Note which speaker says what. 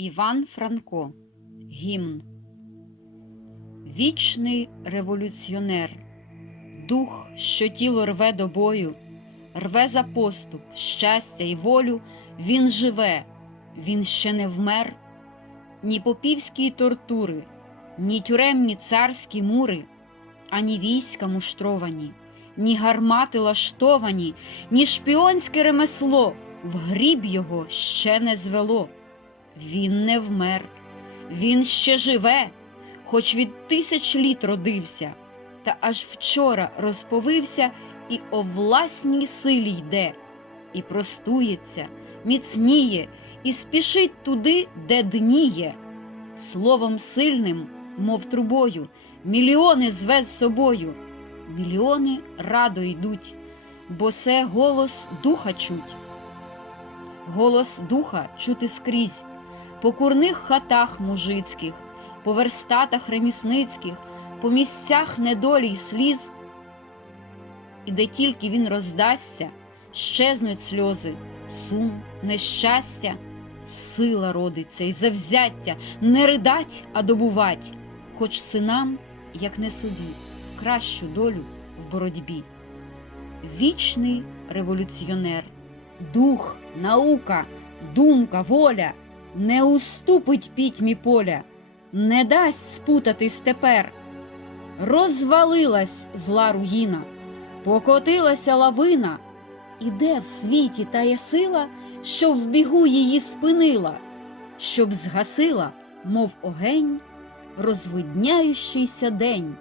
Speaker 1: Іван Франко. Гімн. Вічний революціонер, дух, що тіло рве до бою, рве за поступ, щастя і волю, він живе, він ще не вмер, ні попівські тортури, ні тюремні царські мури, ані війська муштровані, ні гармати лаштовані, ні шпіонське ремесло в гріб його ще не звело. Він не вмер, він ще живе, хоч від тисяч літ родився, та аж вчора розповився і о власній силі йде, і простується, міцніє, і спішить туди, де дніє. Словом сильним, мов трубою, мільйони зве з собою, мільйони радо йдуть, бо це голос духа чуть. Голос духа чути скрізь, по курних хатах мужицьких, по верстатах ремісницьких, по місцях недолі й сліз. І де тільки він роздасться, щезнуть сльози, сум, нещастя, сила родиться і завзяття не ридать, а добувать, хоч синам, як не собі, кращу долю в боротьбі. Вічний революціонер, дух, наука, думка, воля не уступить пітьмі поля, не дасть спутатись тепер. Розвалилась зла руїна, покотилася лавина, і де в світі тая сила, що в бігу її спинила, щоб згасила, мов огень, розвидняючийся день.